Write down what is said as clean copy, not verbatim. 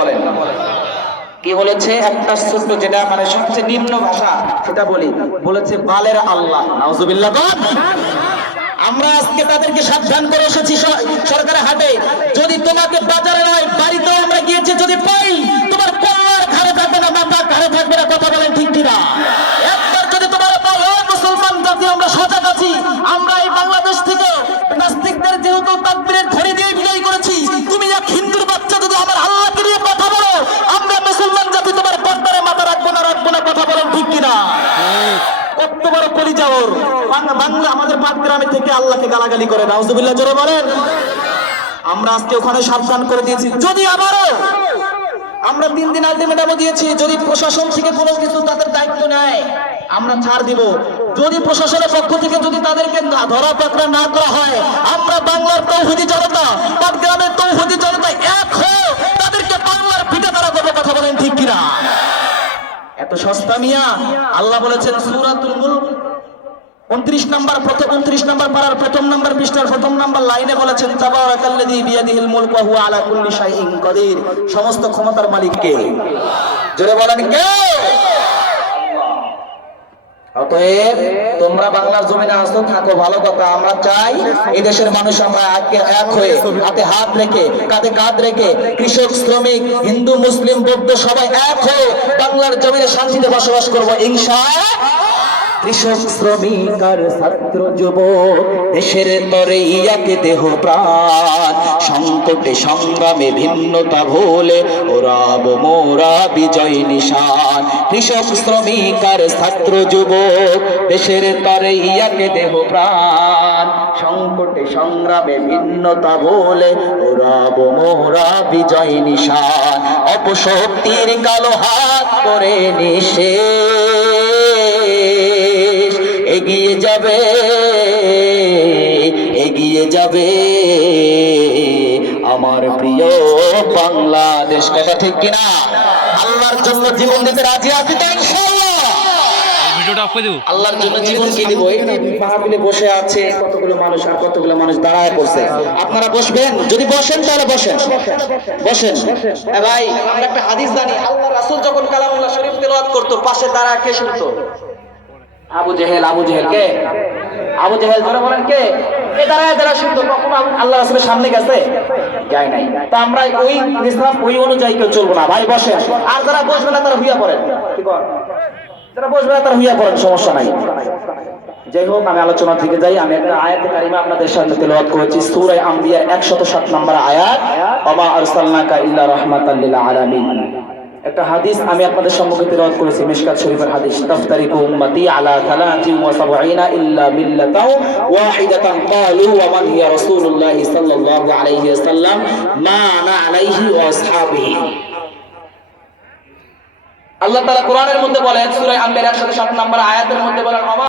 বলেন। কি বলেছে? একটা ছোট্ট যেটা মানে সবচেয়ে নিম্ন ভাষা সেটা বলেছে বালের আল্লাহ। নাউজুবিল্লাহ। আমরা আজকে তাদেরকে সাবধান করে এসেছি সরকারের হাটে, যদি তোমাকে বাজারে নয় বাড়িতেও আমরা গিয়েছি, যদি পাই তোমার কল্লার ঘাড়ে থাকবে না, মাথা ঘাড়ে থাকবে না, কথা বলেন ঠিক কিনা? একবার যদি তোমার পাই, ও মুসলমান জাতি আমরা সজাগ আছি। আমরা এই বাংলাদেশ থেকে নাস্তিকদের যেহেতু তাকবীরের ধ্বনি দিয়ে বিজয় করেছি, তুমি এক হিন্দুর বাচ্চা যদি আমার আল্লাহকে নিয়ে কথা বলো, আমরা মুসলমান জাতি তোমার পর্দারে মাথা রাখবো না, কথা বলেন ঠিক কিনা? কত বড় কলিজাওর বাংলা আমাদের পাটগ্রামে থেকে আল্লাহকে গালাগালি করে। নাউজুবিল্লাহ, জোরে বলেন। আমরা আজকে ওখানে সাবধান করে দিয়েছি, যদি আবারও আমরা 3 দিন আলটিমেটামও দিয়েছি, যদি প্রশাসন থেকে কোনো কিছু তাদের দায়িত্ব নেয় আমরা ছাড় দিব। যদি প্রশাসনের পক্ষ থেকে যদি তাদেরকে ধরা পাকড়া না করা হয়, আমরা বাংলার তৌহিদি জনতা, পাটগ্রামের তৌহিদি জনতা এক হয়ে তাদেরকে বাংলার পিঠে তারা করবে। কথা বলেন ঠিক কিনা? এত সস্তা মিয়া? আল্লাহ বলেছেন সূরাতুল মুলক 29 নম্বর পারার 1 নম্বর পৃষ্ঠার 1 নম্বর লাইনে বলেছেন, তাবারাকাল্লাযী বিয়াদিহিল মুলক ওয়া হুয়া আলা কুল্লি শাইইন কাদির। সমস্ত ক্ষমতার মালিক কে? জোরে বলেন কে? অতএব তোমরা বাংলার জমিনে আসো, থাকো, ভালো কথা। আমরা চাই এই দেশের মানুষ আমরা এক হয়ে হাতে হাত রেখে কাঁধে কাঁধ রেখে কৃষক শ্রমিক হিন্দু মুসলিম বৌদ্ধ সবাই এক হয়ে বাংলার জমিনে শান্তিতে বসবাস করবো ইনশাআল্লাহ। কৃষক শ্রমিক আর ছাত্র যুবক দেশের তরে ইয়াকে দেহ প্রাণ, সংকটে সংগ্রামে ভিন্নতা ভুলে ওরাব মোরা বিজয় নিশান। কৃষক শ্রমিক আর ছাত্র যুবক দেশের তরে ইয়াকে দেহ প্রাণ, সংকটে সংগ্রামে ভিন্নতা ভুলে ওরাব মোরা বিজয় নিশান। অপশক্তির কালো হাত করে নিষেধ এগিয়ে যাবে আমার প্রিয় বাংলাদেশ। কথা ঠিক কিনা? আল্লাহর জন্য জীবন দিতে রাজি আছি তো ইনশাআল্লাহ? আল্লাহর জন্য জীবন কি দিব? এই মাহফিলে বসে আছে কতগুলো মানুষ আর কতগুলো মানুষ দাঁড়ায় পড়ছে। আপনারা বসবেন? যদি বসেন তাহলে বসেন। ভাই, আমরা একটা হাদিস জানি, আল্লাহর রাসূল যখন কালামুল্লাহ শরীফ তেলাওয়াত করতো পাশে দাঁড়ায় কে শুনতো? আবু জেহেল কে? আবু জেহেল, জোরে বলেন কে? এ দাঁড়ায় শুনতো। কখনো আল্লাহ রাসূলের সামনে গেছে? যায় নাই। তা আমরা ওই অনুযায়ী কেউ চলবো না। ভাই বসেন। আর যারা বসবে না তারা হুইয়া পড়েন। কি কর? যারা বসবে না তারা হুইয়া পড়েন, সমস্যা নাই। যাই হোক, আমি আলোচনা থেকে যাই। আমি একটা আয়াতে কারিমা আপনাদের সামনে তেলাওয়াত করেছি, সূরা আম্বিয়ার 107 নম্বর আয়াত, ওয়া আরসালনাকা ইল্লা রাহমাতাল লিল আলামিন। একটা হাদিস আমি আপনাদের সম্মুখে তেলাওয়াত করেছি, মিশকাত শরীফের হাদিস, তাফতারিকু উম্মতি আলা 73 ইল্লা মিল্লাতাও ওয়াহিদাতান ক্বালু ওয়া মান হিয়া রাসূলুল্লাহ সাল্লাল্লাহু আলাইহি ওয়াসাল্লাম মা আনা আলাইহি ওয়া আসহাবিহি। আল্লাহ তাআলা কোরআনের মধ্যে বলেন, সূরা আম্বিয়ার 107 নম্বর আয়াতের মধ্যে বলেন,